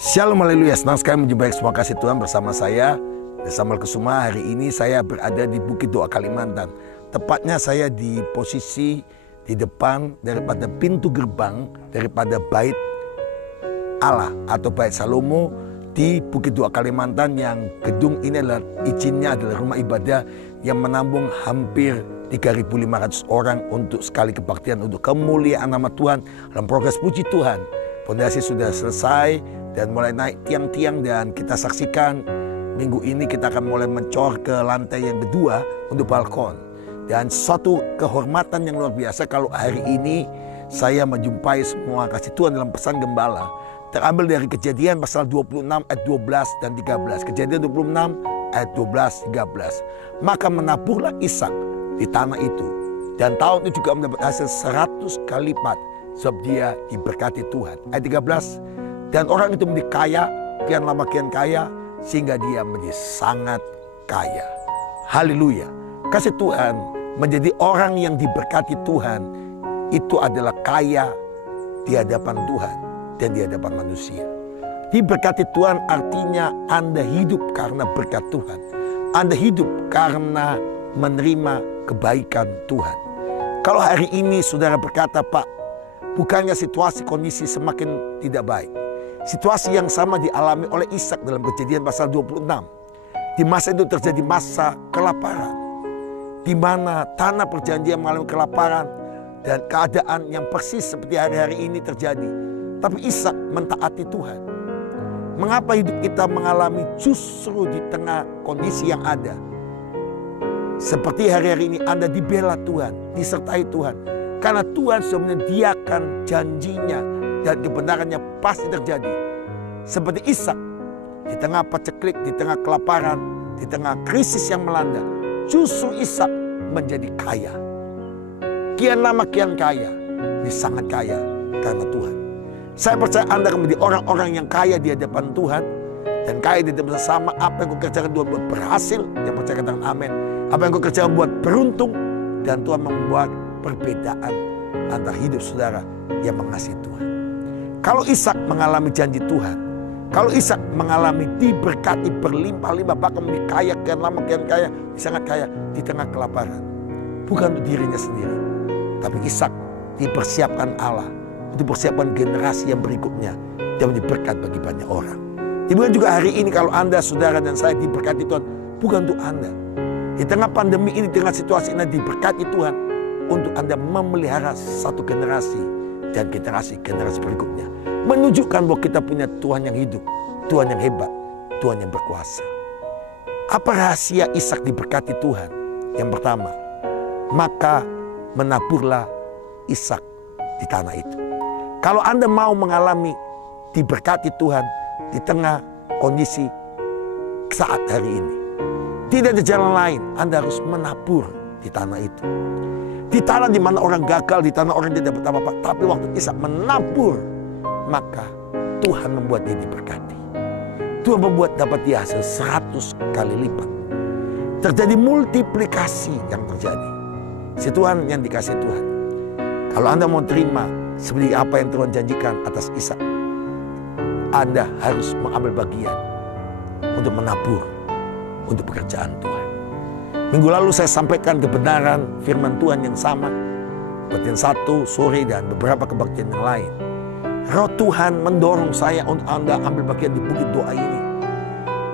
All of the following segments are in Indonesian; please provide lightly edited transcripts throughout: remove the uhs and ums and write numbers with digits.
Shalom, haleluya. Senang sekali menjumpai semua kasih Tuhan bersama saya, Samuel Kusuma. Hari ini saya berada di Bukit Doa, Kalimantan. Tepatnya saya di posisi di depan daripada pintu gerbang daripada Bait Allah atau Bait Salomo di Bukit Doa, Kalimantan, yang gedung ini adalah izinnya adalah rumah ibadah yang menampung hampir 3.500 orang untuk sekali kebaktian untuk kemuliaan nama Tuhan dalam progres puji Tuhan. Fondasi sudah selesai dan mulai naik tiang-tiang, dan kita saksikan minggu ini kita akan mulai mencor ke lantai yang kedua untuk balkon. Dan suatu kehormatan yang luar biasa kalau hari ini saya menjumpai semua kasih Tuhan dalam pesan gembala. Terambil dari Kejadian pasal 26 ayat 12 dan 13. Kejadian 26 ayat 12 13. Maka menaburlah Ishak di tanah itu, dan tahun itu juga mendapat hasil 100 kali lipat, sebab dia diberkati Tuhan. Ayat 13. Dan orang itu menjadi kaya, kian lama kian kaya, sehingga dia menjadi sangat kaya. Haleluya. Kasih Tuhan, menjadi orang yang diberkati Tuhan itu adalah kaya di hadapan Tuhan dan di hadapan manusia. Diberkati Tuhan artinya Anda hidup karena berkat Tuhan. Anda hidup karena menerima kebaikan Tuhan. Kalau hari ini saudara berkata, Pak, bukannya situasi kondisi semakin tidak baik. Situasi yang sama dialami oleh Ishak dalam Kejadian pasal 26. Di masa itu terjadi masa kelaparan, di mana tanah perjanjian mengalami kelaparan dan keadaan yang persis seperti hari-hari ini terjadi. Tapi Ishak mentaati Tuhan. Mengapa hidup kita mengalami justru di tengah kondisi yang ada? Seperti hari-hari ini Anda dibela Tuhan, disertai Tuhan. Karena Tuhan sudah menyediakan janjinya dan kebenarannya pasti terjadi. Seperti Ishak, di tengah paceklik, di tengah kelaparan, di tengah krisis yang melanda, justru Ishak menjadi kaya. Kian lama kian kaya, dia sangat kaya karena Tuhan. Saya percaya Anda akan menjadi orang-orang yang kaya di hadapan Tuhan, dan kaya di hadapan sama. Apa yang kau kerjakan Tuhan buat berhasil, yang percaya katakan amin. Apa yang kau kerjakan buat beruntung, dan Tuhan membuat perbedaan antara hidup saudara yang mengasihi Tuhan. Kalau Ishak mengalami janji Tuhan, kalau Ishak mengalami diberkati berlimpah-limpah, bahkan menjadi kaya, kian lama kian kaya, sangat kaya di tengah kelaparan. Bukan untuk dirinya sendiri, tapi Ishak dipersiapkan Allah untuk persiapkan generasi yang berikutnya dan menjadi berkat bagi banyak orang. Demikian juga hari ini kalau Anda, saudara dan saya diberkati Tuhan, bukan untuk Anda. Di tengah pandemi ini, dengan situasi ini diberkati Tuhan untuk Anda memelihara satu generasi dan generasi berikutnya. Menunjukkan bahwa kita punya Tuhan yang hidup, Tuhan yang hebat, Tuhan yang berkuasa. Apa rahasia Ishak diberkati Tuhan? Yang pertama, maka menaburlah Ishak di tanah itu. Kalau Anda mau mengalami diberkati Tuhan di tengah kondisi saat hari ini, tidak ada jalan lain, Anda harus menabur di tanah itu. Di tanah di mana orang gagal, di tanah orang tidak dapat apa-apa. Tapi waktu Ishak menabur, maka Tuhan membuat dia diberkati. Tuhan membuat dapat dia hasil 100 kali lipat. Terjadi multiplikasi yang terjadi. Si Tuhan yang dikasih Tuhan. Kalau Anda mau terima seperti apa yang Tuhan janjikan atas Ishak, Anda harus mengambil bagian untuk menabur untuk pekerjaan Tuhan. Minggu lalu saya sampaikan kebenaran firman Tuhan yang sama. Kebaktian 1 sore dan beberapa kebaktian yang lain. Roh Tuhan mendorong saya untuk Anda ambil bagian di Bukit Doa ini.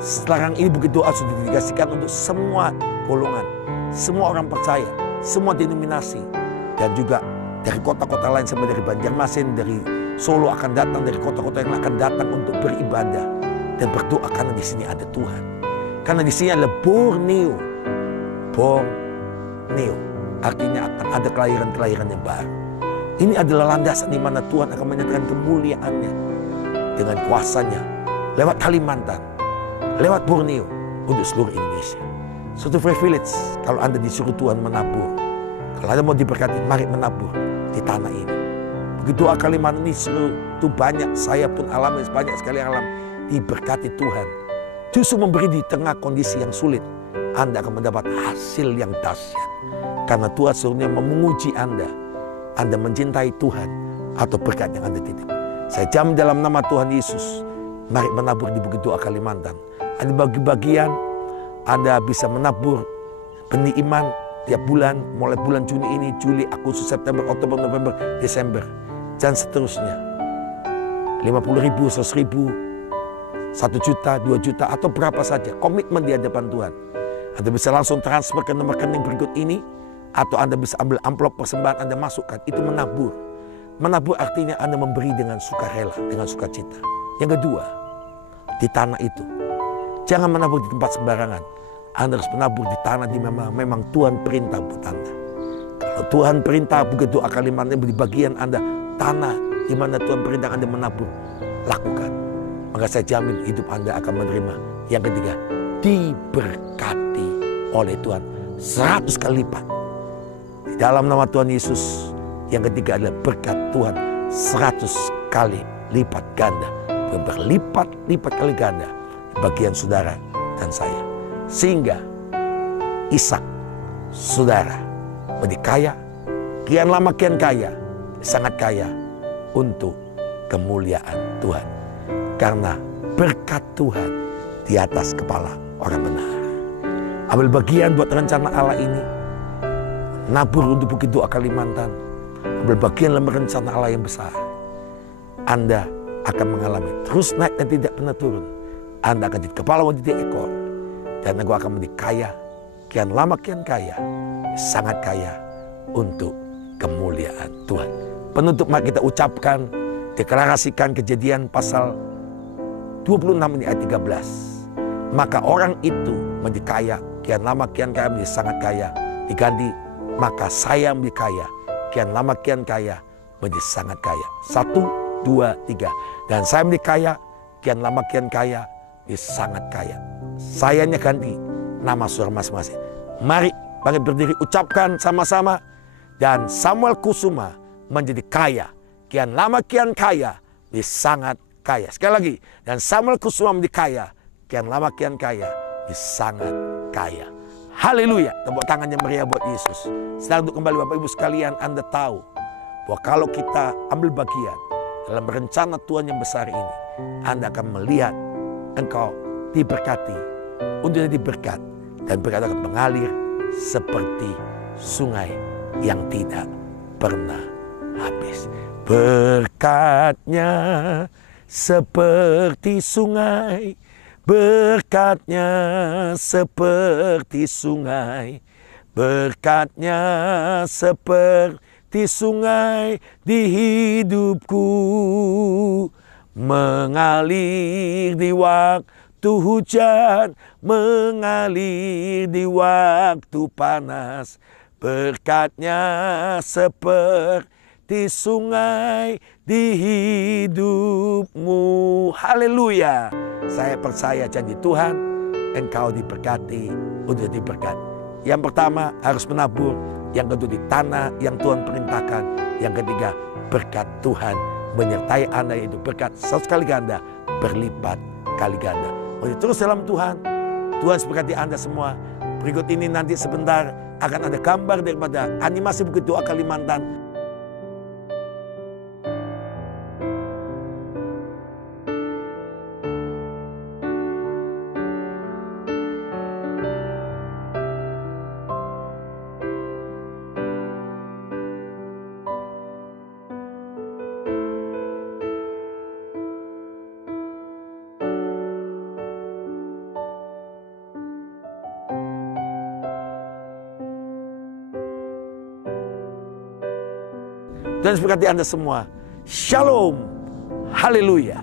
Sekarang ini Bukit Doa sudah didedikasikan untuk semua golongan, semua orang percaya, semua denominasi. Dan juga dari kota-kota lain sampai dari Banjarmasin, dari Solo akan datang, dari kota-kota yang akan datang untuk beribadah dan berdoa karena di sini ada Tuhan. Karena di sini adalah Borneo. Borneo artinya akan ada kelahiran-kelahiran yang baru. Ini adalah landasan di mana Tuhan akan menyatakan kemuliaannya dengan kuasanya lewat Kalimantan, lewat Borneo untuk seluruh Indonesia. Suatu privilege kalau Anda disuruh Tuhan menabur. Kalau Anda mau diberkati, mari menabur di tanah ini. Begitu Kalimantan ini itu banyak, saya pun alami, banyak sekali yang alami diberkati Tuhan. Justru memberi di tengah kondisi yang sulit, Anda akan mendapat hasil yang dahsyat. Karena Tuhan sebenarnya menguji Anda mencintai Tuhan atau berkat yang Anda titip. Saya jamin dalam nama Tuhan Yesus, mari menabur di Bukit Doa Kalimantan. Ada bagi-bagian Anda bisa menabur benih iman tiap bulan, mulai bulan Juni ini, Juli, Agustus, September, Oktober, November, Desember, dan seterusnya. 50.000, 100.000, 1 juta, 2 juta, atau berapa saja. Komitmen di hadapan Tuhan. Anda bisa langsung transfer ke nomor rekening berikut ini, atau Anda bisa ambil amplop persembahan Anda masukkan. Itu menabur. Menabur artinya Anda memberi dengan sukarela, dengan sukacita. Yang kedua, di tanah itu. Jangan menabur di tempat sembarangan. Anda harus menabur di tanah di memang Tuhan perintah buat Anda. Kalau Tuhan perintah Bukit Doa Kalimantan di bagian Anda, tanah di mana Tuhan perintah Anda menabur, lakukan. Maka saya jamin hidup Anda akan menerima. Yang ketiga, diberkati oleh Tuhan 100 kali lipat. Di dalam nama Tuhan Yesus, yang ketiga adalah berkat Tuhan 100 kali lipat ganda. Berlipat-lipat kali ganda di bagian saudara dan saya. Sehingga Ishak, saudara, menjadi kaya, kian lama kian kaya, sangat kaya untuk kemuliaan Tuhan. Karena berkat Tuhan di atas kepala orang benar. Ambil bagian buat rencana Allah ini. Nabur untuk Bukit Doa Kalimantan. Ambil bagian dalam rencana Allah yang besar. Anda akan mengalami terus naik dan tidak pernah turun. Anda akan jadi kepala dan tidak ekor. Dan aku akan menjadi kaya, kian lama kian kaya, sangat kaya untuk kemuliaan Tuhan. Penutup mari kita ucapkan, deklarasikan Kejadian pasal 26 ini ayat 13. Maka orang itu menjadi kaya, kian lama kian kaya, menjadi sangat kaya. Diganti, maka saya menjadi kaya, kian lama kian kaya, menjadi sangat kaya. 1, 2, 3. Dan saya menjadi kaya, kian lama kian kaya, menjadi sangat kaya. Sayanya ganti nama saudara masing-masing. Mari bangkit berdiri, ucapkan sama-sama. Dan Samuel Kusuma menjadi kaya, kian lama kian kaya, menjadi sangat kaya. Sekali lagi, dan Samuel Kusuma menjadi kaya, kian lama kian kaya, menjadi sangat kaya. Haleluya. Tepuk tangan yang meriah buat Yesus. Setelah untuk kembali Bapak Ibu sekalian, Anda tahu bahwa kalau kita ambil bagian dalam rencana Tuhan yang besar ini, Anda akan melihat engkau diberkati, untuk jadi berkat, dan berkat akan mengalir seperti sungai yang tidak pernah habis. Berkatnya seperti sungai, berkatnya seperti sungai, berkatnya seperti sungai di hidupku, mengalir di waktu hujan, mengalir di waktu panas. Berkatnya seperti sungai di hidupmu. Haleluya. Saya percaya janji Tuhan, engkau diberkati untuk diberkat. Yang pertama harus menabur, yang kedua di tanah yang Tuhan perintahkan, yang ketiga berkat Tuhan menyertai Anda, yaitu berkat 100 kali ganda, berlipat kali ganda. Terus dalam Tuhan, Tuhan memberkati Anda semua. Berikut ini nanti sebentar akan ada gambar daripada animasi Bukit Doa Kalimantan. Dan memberkati Anda semua. Shalom. Haleluya.